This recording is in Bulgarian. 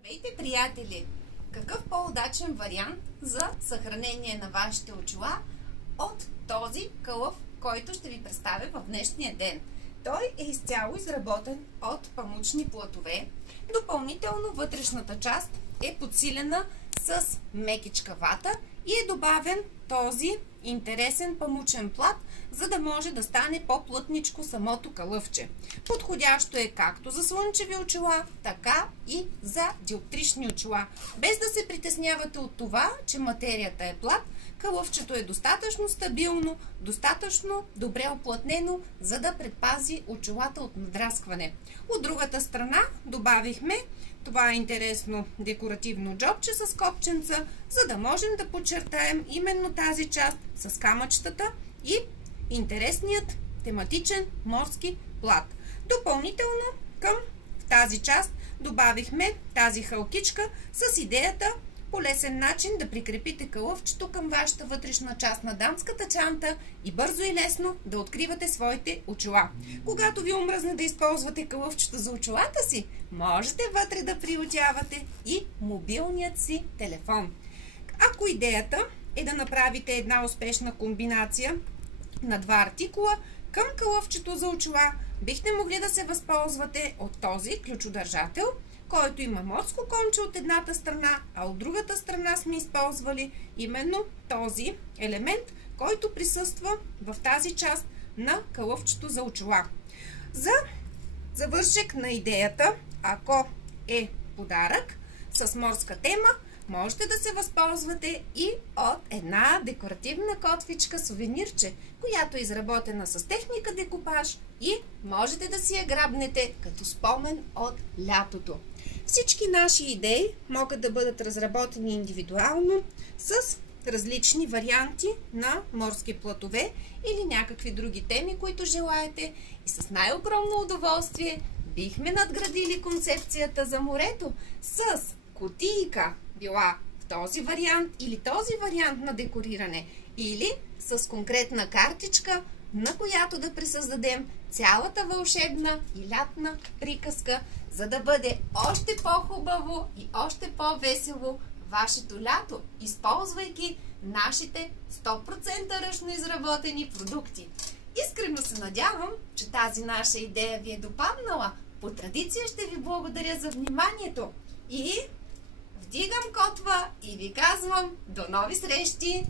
Здравейте, приятели! Какъв по-удачен вариант за съхранение на вашите очила от този кълъв, който ще ви представя в днешния ден? Той е изцяло изработен от памучни платове. Допълнително вътрешната част е подсилена с мекичка вата и е добавен този интересен памучен плат, за да може да стане по-плътничко самото кълъвче. Подходящо е както за слънчеви очила, така и за диоптрични очила. Без да се притеснявате от това, че материята е плат, кълъвчето е достатъчно стабилно, достатъчно добре оплътнено, за да предпази очилата от надраскване. От другата страна добавихме това интересно декоративно джобче с копченца, за да можем да подчертаем именно тази част с камъчетата и интересният тематичен морски плат. Допълнително към тази част добавихме тази хълкичка с идеята по лесен начин да прикрепите кълъвчето към вашата вътрешна част на дамската чанта и бързо и лесно да откривате своите очила. Когато ви омръзне да използвате кълъвчето за очилата си, можете вътре да приотявате и мобилният си телефон. Ако идеята е да направите една успешна комбинация на два артикула към кълъвчето за очила, бихте могли да се възползвате от този ключодържател, който има морско конче от едната страна, а от другата страна сме използвали именно този елемент, който присъства в тази част на кълъвчето за очила. За завършек на идеята, ако е подарък с морска тема, можете да се възползвате и от една декоративна котвичка сувенирче, която е изработена с техника декупаж и можете да си я грабнете като спомен от лятото. Всички наши идеи могат да бъдат разработени индивидуално с различни варианти на морски платове или някакви други теми, които желаете, и с най-огромно удоволствие бихме надградили концепцията за морето с кутийка, била в този вариант или този вариант на декориране, или с конкретна картичка, на която да присъздадем цялата вълшебна и лятна приказка, за да бъде още по-хубаво и още по-весело вашето лято, използвайки нашите 100% ръчно изработени продукти. Искрено се надявам, че тази наша идея ви е допаднала. По традиция ще ви благодаря за вниманието и вдигам котва и ви казвам до нови срещи!